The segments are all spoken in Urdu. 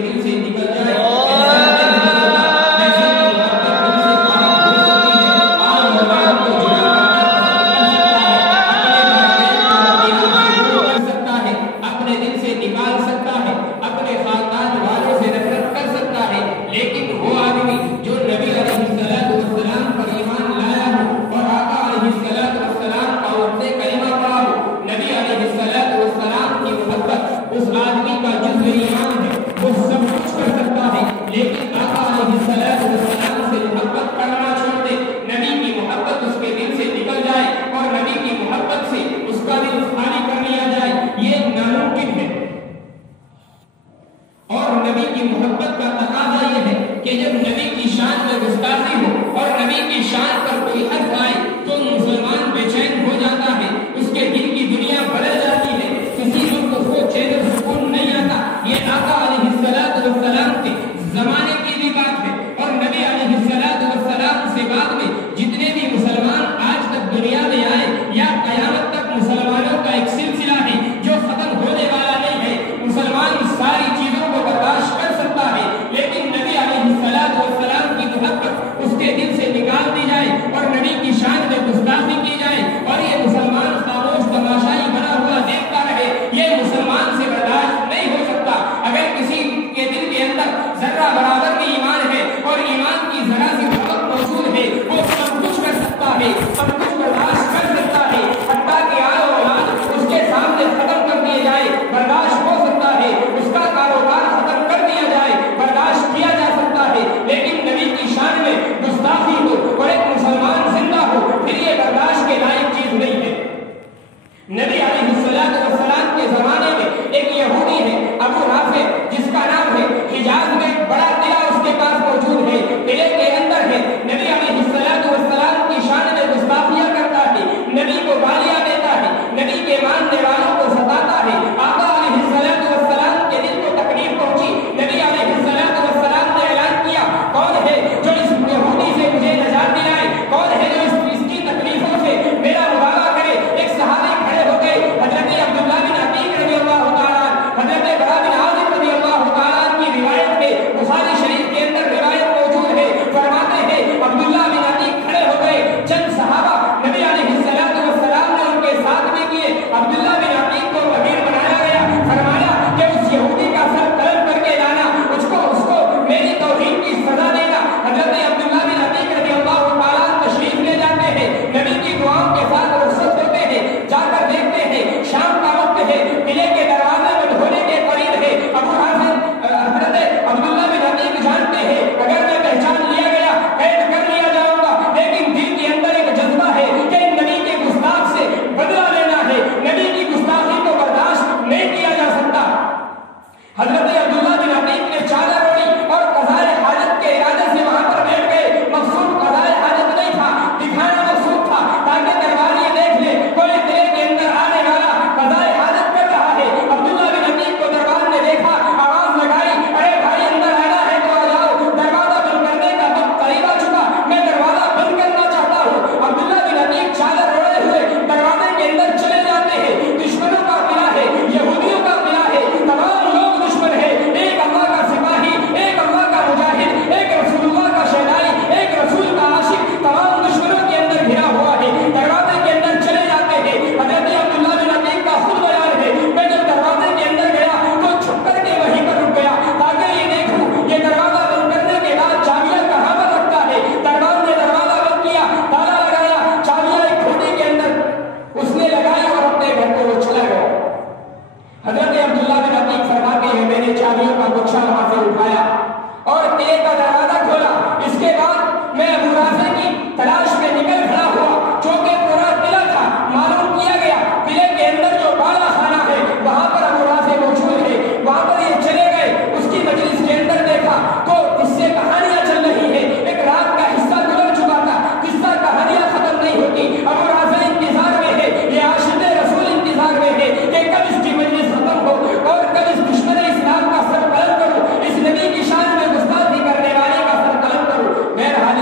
دل سے نکل جائے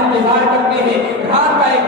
انتظار کرتے ہیں، رات کا ایک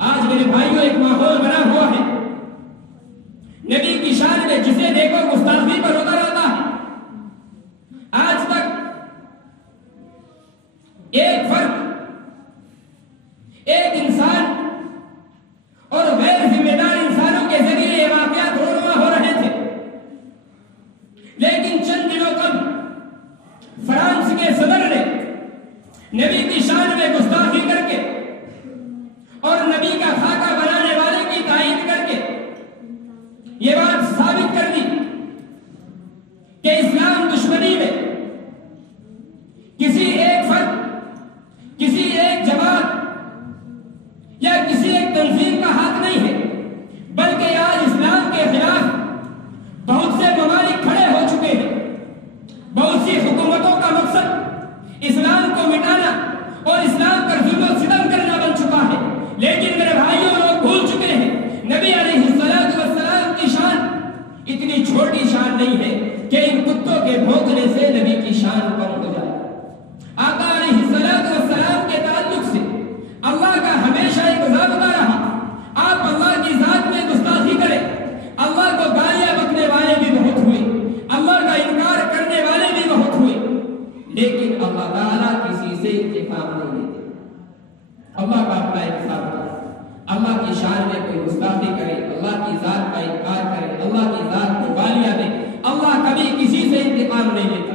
آج میرے بھائیوں ایک ماحول بنا ہوا ہے، نبی کی شان میں جسے دیکھو گستاخی پر اتر آتا ہے۔ آج تک ایک فرد، ایک انسان اور غیر ذمہ دار انسانوں کے ذریعے یہ واقعات رونما ہو رہے تھے، لیکن چند دنوں قبل فرانس کے صدر نے نبی کی شان میں گستاخی کر کے اور نبی کا خاکہ بنانے والے کی تائید کر کے یہ بات ثابت کر دی کہ اسلام دشمنی میں کسی ایک فرد، کسی ایک جماعت یا کسی ایک تنظیم کا ہاتھ نہیں ہے، بلکہ آج اسلام کے خلاف بہت سے ممالک کھڑے ہو چکے ہیں۔ بہت سی حکومتوں کا مقصد اسلام کو مٹانا اور اسلام پر ظلم و ستم کرنا بن چکا ہے، لیکن میرے بھائیوں لوگ بھول چکے ہیں نبی علیہ السلام کی شان اتنی چھوٹی شان نہیں ہے کہ ان کتوں کے بھونکنے سے نبی کی شان کم ہو جائے۔ آقا علیہ السلام کے تعلق سے اللہ کا ہمیشہ ایک ضابطہ رہا، آپ اللہ کی ذات میں گستاخی کریں۔ اللہ کو گالیاں بکنے والے بھی بہت ہوئے، اللہ کا انکار کرنے والے بھی بہت ہوئے، لیکن اللہ تعالیٰ کسی سے انتقام نہیں لیتے۔ اللہ کا اپنا ایک ضابطہ ہے، اللہ کی شان میں کوئی گستاخی کرے، اللہ کی ذات کا انکار کرے، اللہ کی ذات کو گالیاں دے، اللہ کبھی کسی سے انتقام نہیں لیتا۔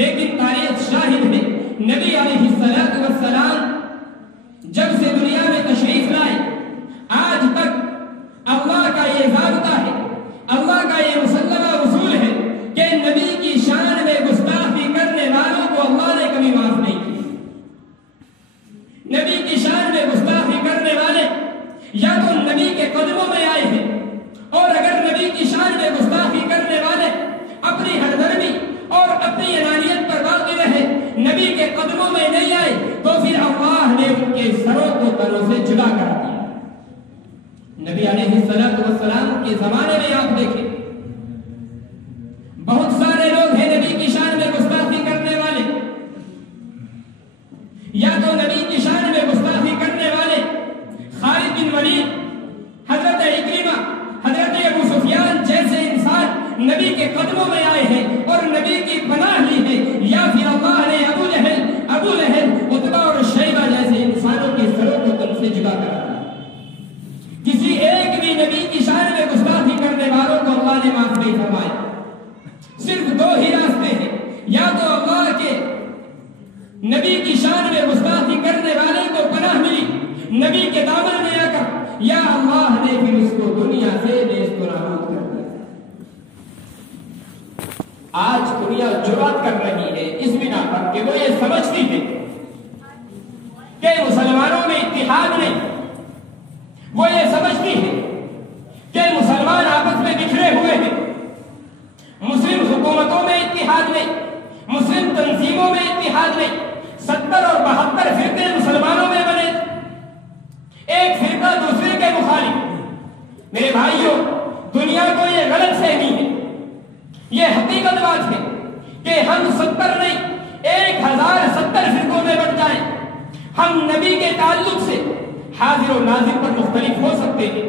لیکن تاریخ شاہد ہے نبی علیہ السلام جب سے دنیا میں تشریف لائے آج تک اللہ کا یہ ضابطہ ہے، اللہ کا یہ مسلمہ اصول ہے کہ نبی کی شان میں گستاخی کرنے والوں کو اللہ نے کبھی معاف نہیں کی۔ نبی کی شان میں گستاخی کرنے والے یا تو نبی کے قدموں میں آئے ہیں، اور اگر نبی کی شان میں گستاخی کرنے والے اپنی ہردرمی اور اپنی انانیت پر باقی رہے، نبی کے قدموں میں نہیں آئے، تو پھر اللہ نے ان کے سروں کو تنوں سے جدا کر دیا۔ نبی علیہ السلام کے زمانے میں آپ دیکھیں بہت سارے لوگ ہیں نبی کی شان میں گستاخی کرنے والے، یا تو نبی کی شان میں گستاخی کرنے والے خالد بن ولید، حضرت اکرمہ، حضرت ابو سفیان جیسے انسان نبی کے قدموں میں آئے ہیں اور نبی کی پناہ لی ہے، یا پھر اللہ نے ابو لہب، عتبہ اور شیبہ جیسے انسانوں کے سروں کو تن سے جدا کر دیا۔ کسی ایک بھی نبی کی شان میں گستاخی کرنے والوں کو اللہ نے معاف نہیں فرمایا۔ صرف دو ہی راستے ہیں، یا تو اللہ کے نبی کی شان میں گستاخی کرنے والے کو پناہ ملی نبی کے دامن میں آ کر، یا اللہ نے پھر اس کو دنیا سے نیست و نابود کر دیا۔ آج دنیا جرأت کر رہی ہے اس بنا پر کہ وہ یہ سمجھتی ہے کہ مسلمانوں میں اتحاد نہیں، وہ یہ سمجھتی ہے کہ مسلمان آپس میں بکھرے ہوئے ہیں، مسلم حکومتوں میں اتحاد نہیں، مسلم تنظیموں میں اتحاد نہیں، 70 اور 72 فرقے مسلمانوں میں بنے، ایک فرقہ دوسرے کے مخالف۔ میرے بھائیوں، دنیا کو یہ غلط فہمی ہے، یہ حقیقت بات ہے کہ ہم 70 نہیں 1070 فرقوں میں بٹ جائیں، ہم نبی کے تعلق سے حاضر و ناظر پر مختلف ہو سکتے ہیں،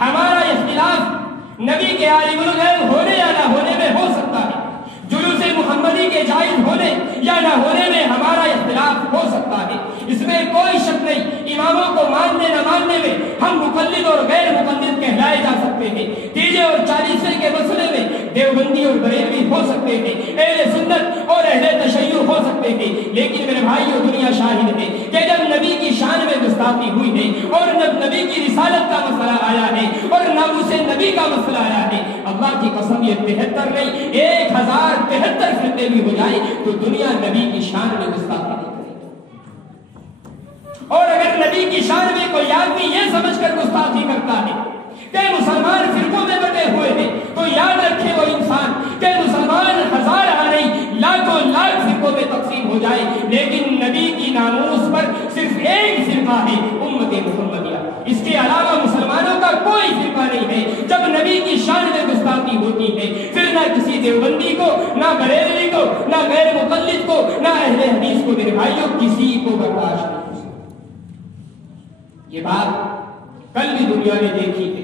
ہمارا اختلاف نبی کے عالم الغیب ہونے یا نہ ہونے میں ہو سکتا ہے، جلوس محمدی کے جائز ہونے یا نہ ہونے میں ہمارا اختلاف ہو سکتا ہے، اس میں کوئی شک نہیں۔ اماموں کو ماننے نہ ماننے میں ہم مقلد اور غیر مقلد کہلائے جا سکتے ہیں، تیجے اور چالیسے کے مسئلے میں دیوبندی اور بریلوی ہو سکتے ہیں، اہل سنت اور اہل تشیع ہو سکتے ہیں، لیکن میرے بھائیوں دنیا شاہد ہے کہ جب نبی کی شان میں گستاخی ہوئی ہے اور جب نبی کی رسالت کا مسئلہ آیا ہے اور ناموس نبی کا مسئلہ آیا ہے، اللہ کی قسم یہ 73 نہیں 1073 فرقے بھی ہو جائے تو دنیا نبی کی شان میں گستاخی نہیں کرے گی۔ اور اگر نبی کی شان میں کوئی آدمی یہ سمجھ کر گستاخی کرتا ہے کہ مسلمان فرقوں میں بٹے ہوئے ہیں، تو یاد رکھے وہ انسان کہ مسلمان ہزار نہیں لاکھوں لاکھ فرقوں میں تقسیم ہو جائے، لیکن نبی کی ناموس پر صرف ایک فرقہ ہے، امت محمدیہ، اس کے علاوہ مسلمانوں کا کوئی فرقہ نہیں ہے۔ جب نبی کی شان میں گستاخی ہوتی ہے پھر نہ کسی دیوبندی کو، نہ بریلوی کو، نہ غیر مقلد کو، نہ اہل حدیث کو، میرے بھائیوں کسی کو برداشت نہیں۔ یہ بات کل بھی دنیا نے دیکھی ہے،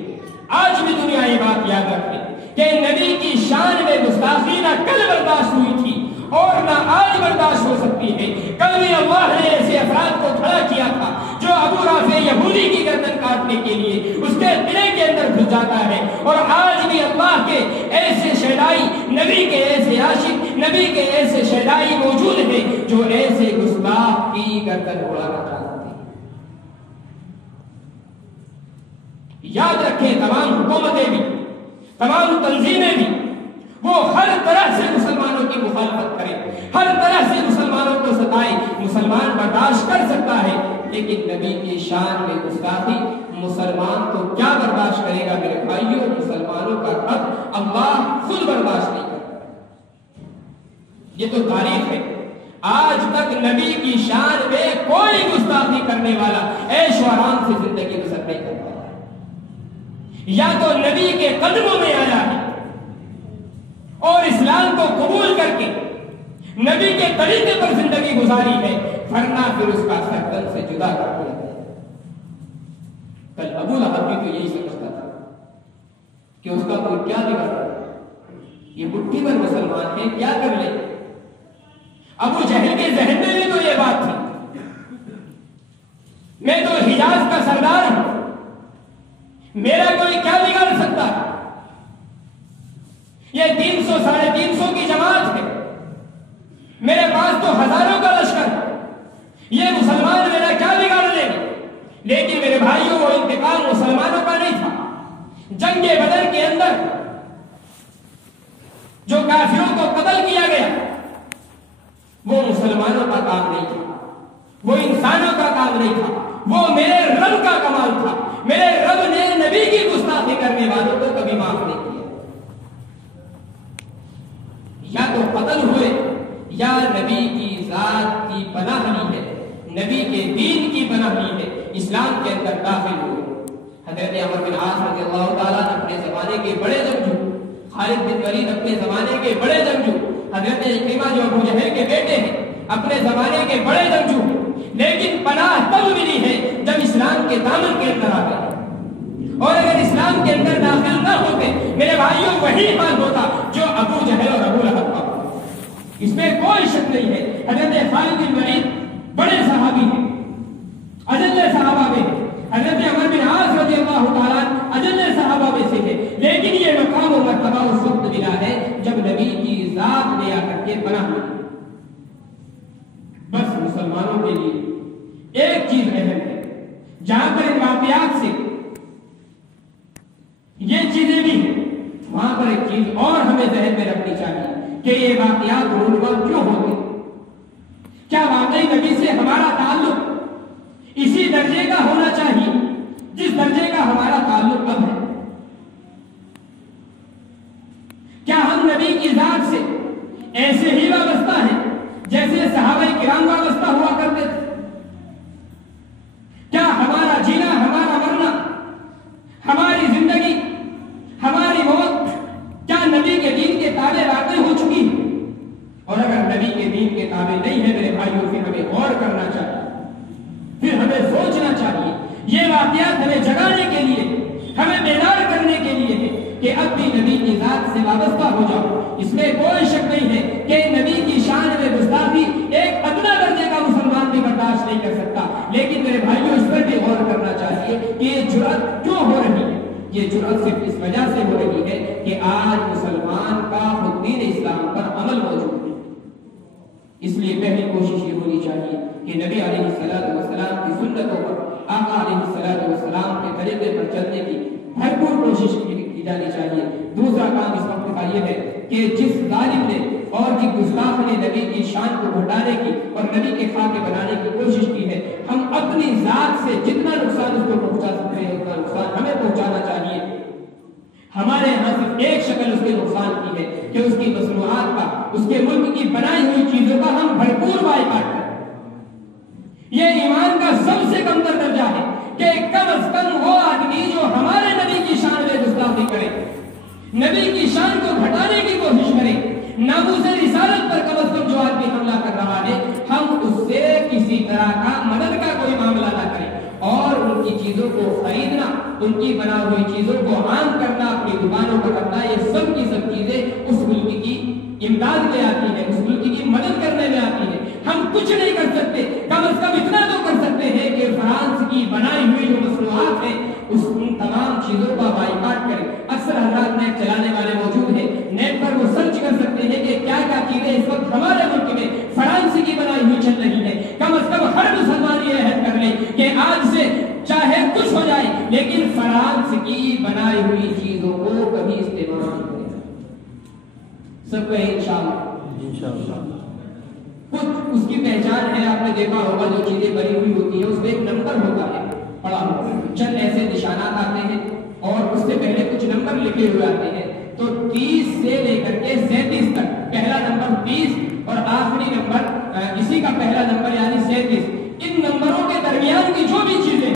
آج بھی دنیا یہ بات یاد رکھے کہ نبی کی شان میں گستاخی نہ کل برداشت ہوئی تھی اور نہ آج برداشت ہو سکتی ہے۔ کل بھی اللہ نے ایسے افراد کو کھڑا کیا تھا جو ابو رافع یہودی کی گردن کاٹنے کے لیے اس کے قلعے کے اندر گھس جاتا ہے، اور آج بھی اللہ کے ایسے شہدائی، نبی کے ایسے عاشق، نبی کے ایسے شہدائی موجود ہیں جو ایسے گستاخ کی گردن اڑانا چاہتے ہیں۔ یاد رکھیں تمام حکومتیں بھی، تمام تنظیمیں بھی، وہ ہر طرح سے مسلمانوں کی مخالفت کریں، ہر طرح سے مسلمانوں کو ستائیں، مسلمان برداشت کر سکتا ہے، لیکن نبی کی شان میں گستاخی مسلمان تو کیا برداشت کرے گا میرے بھائیوں؟ مسلمانوں کا حق اللہ خود برداشت نہیں کرتا۔ یہ تو تاریخ ہے، آج تک نبی کی شان میں کوئی گستاخی کرنے والا عیش و آرام سے زندگی بسر نہیں کرتا، یا تو نبی کے قدموں میں آیا ہے اور اسلام کو قبول کر کے نبی کے طریقے پر زندگی گزاری ہے، ورنہ پھر اس کا سرکن سے جدا کر دیا ہے۔ کل ابو لہب بھی تو یہی سمجھتا تھا کہ اس کا کوئی کیا بگڑ رہا ہے، یہ مٹھی بھر مسلمان ہیں، کیا کر لے۔ ابو جہل کے ذہن میں بھی تو یہ بات تھی، میں تو حجاز کا سردار ہوں، میرا کوئی کیا بگاڑ سکتا ہے، یہ 300 ساڑھے 300 کی جماعت ہے، میرے پاس تو ہزاروں کا لشکر ہے، یہ مسلمان میرا کیا بگاڑ لیں گے۔ لیکن میرے بھائیوں وہ انتقام مسلمانوں کا نہیں تھا۔ جنگ بدر کے اندر جو کافروں کو قتل کیا گیا وہ مسلمانوں کا کام نہیں تھا، وہ انسانوں کا کام نہیں تھا، وہ میرے رب کا کمال تھا۔ میرے رب نے نبی کی گستاخی کرنے والوں کو کبھی معاف نہیں کیا، یا تو قتل ہوئے یا نبی کی ذات کی پناہ لی ہے، نبی کے دین کی پناہ لی ہے، اسلام کے اندر داخل ہوئے۔ حضرت عمر بن عاص رضی اللہ تعالیٰ اپنے زمانے کے بڑے جنگجو، خالد بن ولید اپنے زمانے کے بڑے جنگجو، حضرت عکرمہ جو ابو جہل کے بیٹے ہیں اپنے زمانے کے بڑے جنگجو، لیکن پناہ تب ملی ہے جب اسلام کے دامن کے اندر آ گئے، اور اگر اسلام کے اندر داخل نہ ہوتے میرے بھائیوں وہی حال ہوتا جو ابو جہل اور ابو لہب کا، اس میں کوئی شک نہیں ہے۔ حضرت خالد بن ولید بڑے صحابی ہیں، اجل صحابہ میں، حضرت عمر بن عاص رضی اللہ تعالیٰ اجل صحابہ میں سے ہے، لیکن یہ مقام و مرتبہ اس وقت ملا ہے جب نبی کی ذات نے آ کر کے پناہ ملی۔ بس مسلمانوں کے لیے ایک چیز اہم ہے، جہاں پر ان واقعات سے یہ چیزیں بھی ہیں، وہاں پر ایک چیز اور ہمیں ذہن میں رکھنی چاہیے کہ یہ واقعات رونما کیوں ہوتے؟ کیا واقعی نبی سے ہمارا تعلق اسی درجے کا ہونا چاہیے جس درجے کا ہمارا تعلق اب ہے؟ کیا ہم نبی کی ذات سے ایسے ہی وابستہ ہیں جیسے صحابہ کرام وابستہ ہوا کرتے تھے؟ کیا ہمارا جینا، ہمارا مرنا، ہماری زندگی، ہماری موت کیا نبی کے دین کے تابع واقع ہو چکی ہے؟ اور اگر نبی کے دین کے تابع نہیں ہے میرے بھائیوں، پھر ہمیں غور کرنا چاہیے، پھر ہمیں سوچنا چاہیے۔ یہ واقعات ہمیں جگانے کے لیے، ہمیں بیدار کرنے کے لیے ہے کہ اب بھی نبی کی ذات سے وابستہ ہو جاؤ۔ اس میں کوئی شک نہیں ہے کہ نبی کی شان میں گستاخی ایک ادنا درجے کا مسلمان بھی برداشت نہیں کر سکتا، لیکن میرے بھائیوں اس پر بھی غور کرنا چاہیے کہ یہ جرأت کیوں ہو رہی ہے۔ یہ جرأت صرف اس وجہ سے ہو رہی ہے کہ آج مسلمان کا خود دین اسلام پر عمل موجود ہے۔ اس لیے پہلی کوشش یہ ہونی چاہیے کہ نبی علیہ السلام کی سنتوں پر، آقا علیہ السلام کے طریقے پر چلنے کی بھرپور کوشش کی جانی چاہیے۔ دوسرا کام اس وقت کا یہ ہے کہ جس ظالم نے اور جس گستاخ نے نبی کی شان کو گھٹانے کی اور نبی کے خاکے بنانے کی کوشش کی ہے، ہم اپنی ذات سے جتنا نقصان اس کو پہنچا سکتے ہیں اتنا نقصان ہمیں پہنچانا چاہیے۔ ہمارے یہاں صرف ایک شکل اس کے نقصان کی ہے کہ اس کی مصنوعات کا، اس کے ملک کی بنائی ہوئی چیزوں کا ہم بھرپور بائیکاٹ کریں۔ یہ ایمان کا سب سے کمتر درجہ ہے کہ کم از کم وہ آدمی جو ہمارے نبی کی شان میں گستاخی کرے، نبی کی شان کو گھٹانے کی کوشش کرے، ناموس رسالت پر کم از کم جو آدمی حملہ کر رہا ہے، ہم اس سے کسی طرح کا مدد کا کوئی معاملہ نہ کریں اور ان کی کی چیزوں کو خریدنا، ان کی بنا ہوئی چیزوں کو عام کرنا، اپنی دکانوں پر رکھنا، یہ سب کی سب چیزیں اس ملک کی امداد میں آتی ہے، اس ملک کی مدد کرنے میں آتی ہے۔ ہم کچھ نہیں کر سکتے، کم از کم اتنا تو کر سکتے ہیں کہ فرانس کی بنائی ہوئی جو مصنوعات ہیں ان تمام چیزوں کا بائیکاٹ کریں۔ اکثر حضرات نیٹ چلانے والے موجود ہیں، نیٹ پر وہ سرچ کر سکتے ہیں کہ کیا کیا چیزیں اس وقت ہمارے ملک میں فرانس کی بنائی ہوئی چل رہی ہے۔ کم از کم ہر مسلمان یہ عہد کر لے کہ آج سے چاہے کچھ ہو جائے لیکن فرانس کی بنائی ہوئی چیزوں کو کبھی استعمال نہیں کریں۔ سب کہیں انشاءاللہ۔ کچھ اس کی پہچان ہے، آپ نے دیکھا ہوگا جو چیزیں بنی ہوئی ہوتی ہیں اس میں ایک نمبر ہوتا ہے پڑا ہوگا، چند ایسے نشانات آتے ہیں اور اس سے پہلے کچھ نمبر لکھے ہوئے آتے ہیں۔ تو 30 سے لے کر کے 37 تک، پہلا نمبر 30 اور آخری نمبر اسی کا پہلا نمبر یعنی 37، ان نمبروں کے درمیان کی جو بھی چیزیں